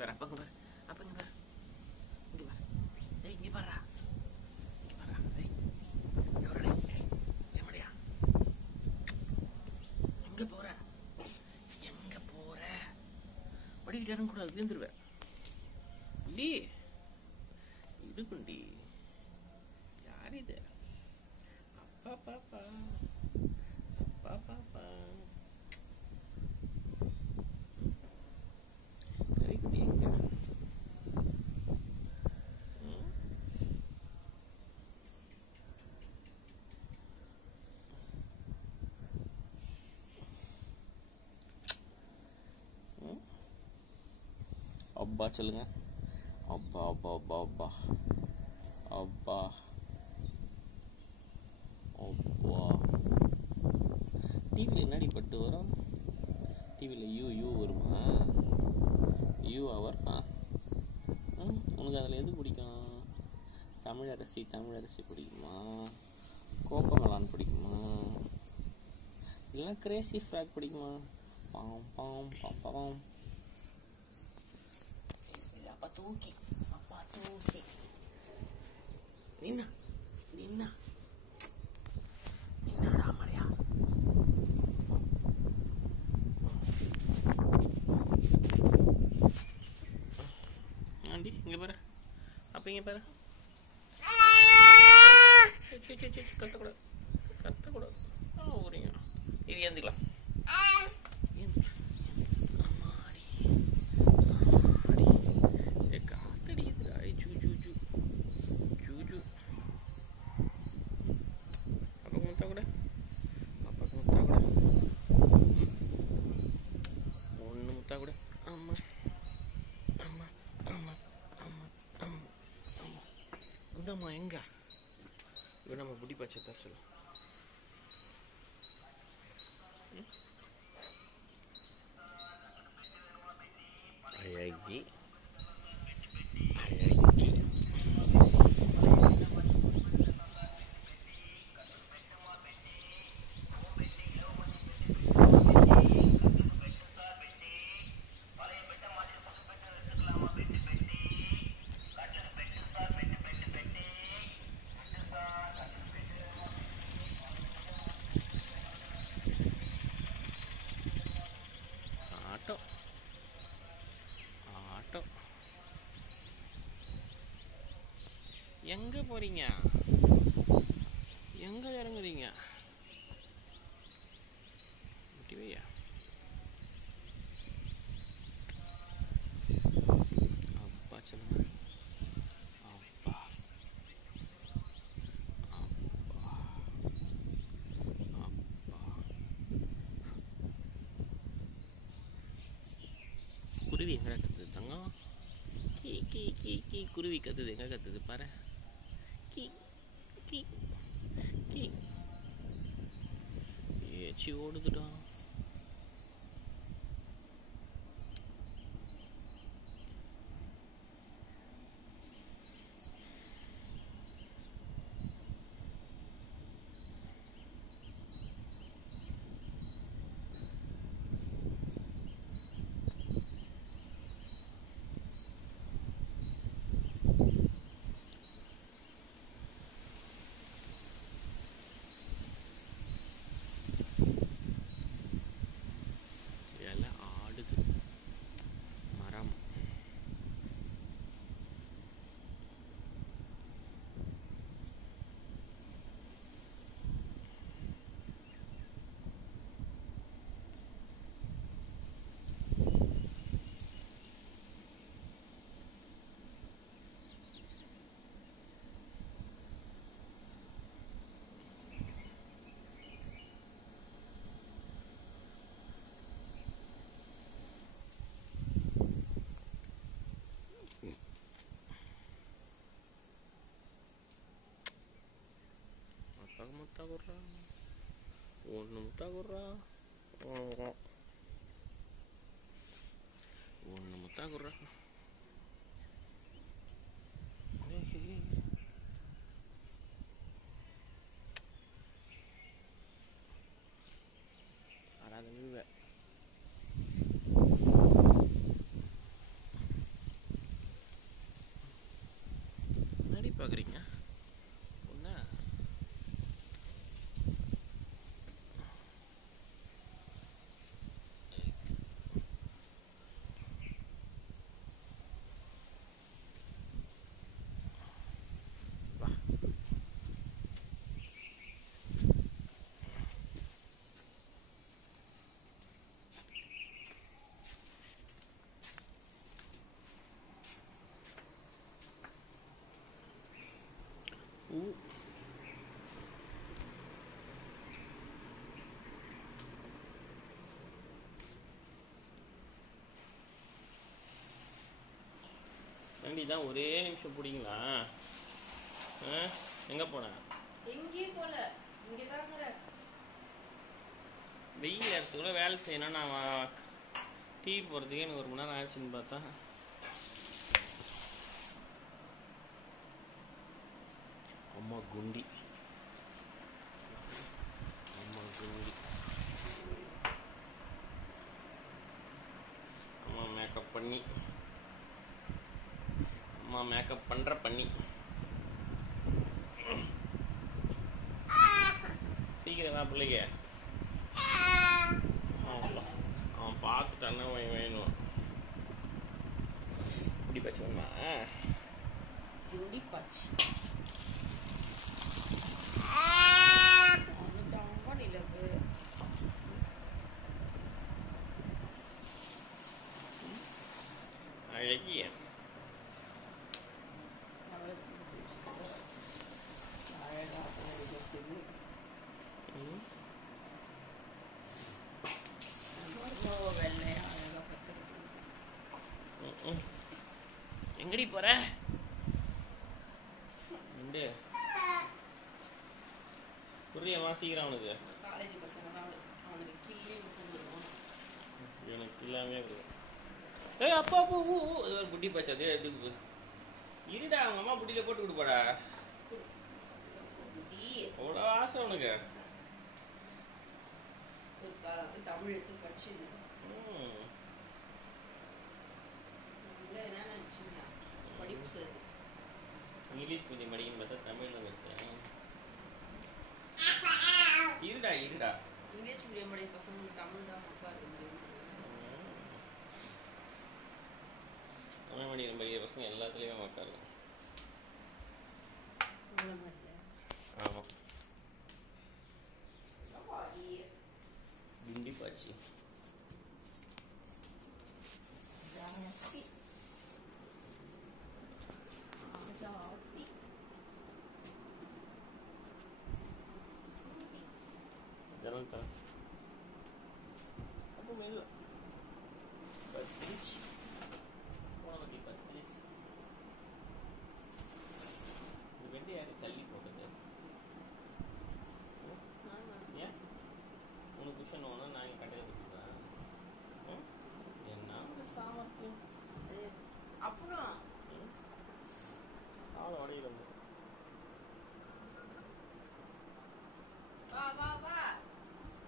பாரு, அப்ப இங்க பாரு, அப்ப இங்க பாரு, இங்க பாரு, ஏய் இங்க பாருடா, இங்க பாருடா, ஏய் எவரடா, எமடியா, எங்க போற, எங்க போற, படிக்கிட்டு இறங்க கூடாது, விழுந்துருவேன், இல்லி, இடுக்குண்டி, யார் இது, அப்பா பாப்பா, அப்பா பாப்பா, கறிக்குட்டி எங்க, அப்பா சொல்லுங்க, அப்பா அப்பா அப்பா அப்பா அப்பா அப்பா. டிவியில் என்னடி பட்டு வரும், டிவியில் யூ வருமா, யூவா வருமா, உனக்கு அதில் எது பிடிக்கும், தமிழரசி பிடிக்குமா, கோப்பமலான் பிடிக்குமா, இல்லைன்னா கிரேசி ஃப்ராக் பிடிக்குமா, பாம் பாம் பாம் பாம். அப்பா தூக்கி நின்னா நின்னாடா மழையா, ஆண்டி இங்க பாரு, அப்ப இங்க பாரு, கத்தக்கூடாது ஊரிங்க, இது ஏந்திக்கலாம், கூட அம்மா அம்மா அம்மா அம்மா அம்மா அம்மா குண்டம்மா எங்க குண்டம்மா புடி பச்சை சொல்லு, அழகி அழகி ஆட்டோ எங்க போறீங்க, எங்க இறங்குறீங்க, முடிவையா அப்பா சொல்லுங்க, அப்பா அப்பா அப்பா. குருவி எங்கடா கத்துது தங்கம், கீ கீ கீ கீ, குருவி கத்துது, எங்க கத்துது பாரு, கீ கீ கீ, ஏச்சி ஓடுதுடா, முட்டா குடுறா, ஒன்று முட்டா குடுறா, ஒன்று முட்டா குடுறா, அடாத குண்டி தான் ஒரே நிமிஷம் பிடிங்களா? எங்கே போனேன்? எங்கேயும் போல, இங்கே தாங்கிற. வெயில் இடத்துக்குள்ள வேலை செய்யணும். நான் டீ போகிறதுக்கே எனக்கு 1 மணி நேரம் ஆயிடுச்சுன்னு பார்த்தா அம்மா குண்டி அம்மா மேக்கப் பண்ணி அம்மா மேக்கப் பண்ணுற பண்ணி சீக்கிரம் வா பிள்ளைங்க. அவன் பார்த்துட்டான்னா வேணும். குண்டி பாச்சி வேணுமா? குண்டி பாச்சி நிலவு அழகிய எங்கடி போற? புரியமா சீக்கிரம் அவனுக்கு. காலேஜ் பசங்க அவனுக்கு கிள்ளி விட்டுருவோம். இவனுக்கு கில்லாமே ஏய் அப்பா அப்பா ஊ அது ஒரு புட்டி பாச்சு. அதே இது இருடா, அவங்க அம்மா புட்டியில போட்டு கொடுப்பாடா. அவ்வளோ ஆசை உனக்கு. ஒரு காலம் தமிழ் எடுத்து படிச்சுது. என்ன நினச்சிங்க படிப்பு சார் இங்கிலீஷ் மீடியம் படிக்கணும்னு பார்த்தா தமிழில் பேசுகிறேன். இருடா இங்கிலீஷ் மீடியம் படிக்கிற பசங்களுக்கு தமிழ் தான் மக்கா இருக்கு. தமிழ் மீடியம் படிக்கிற பசங்க எல்லாத்துலேயுமே மக்கா இருக்கும். ஆமாம். குண்டி பாச்சி ஜனந்தா அப்போ மெல்ல பத்திரிச்சு போனவட்டி பத்திரிச்சு. இந்த வெண்டி யாரு தள்ளி போட்டது? ஏன் உனக்கு குஷன் வேணும், நான் இங்கே கடையில் கொடுத்துருவேன். என்ன ஒரு சாமர்த்தியம் அப்புறம் ஆளை வடையில்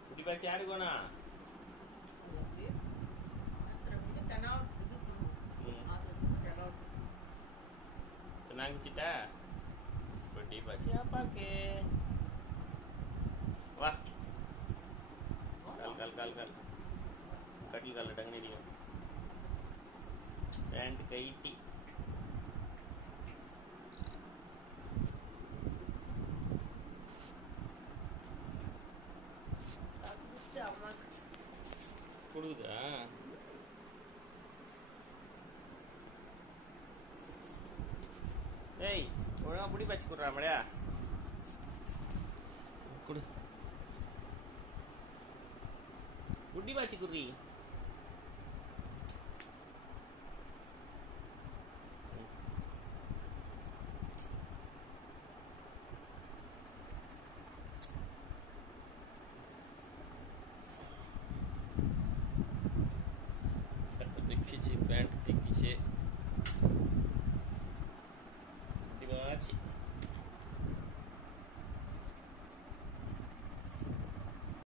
குட்டி பாச்சி யாருக்கு வேணா? சொன்னாங்கிச்சிட்டா குட்டி பாச்சி அப்பாக்கு வா. கால் கட்டில் காலில் டங்குனீங்க. பேண்ட் கைட்டி கொடுக்குதா? ஏய் ஒழுங்கா புடி பாய்ச்சி கொடுறா மழையா குடு. புடி பாய்ச்சி குடுறி. पैंट देखी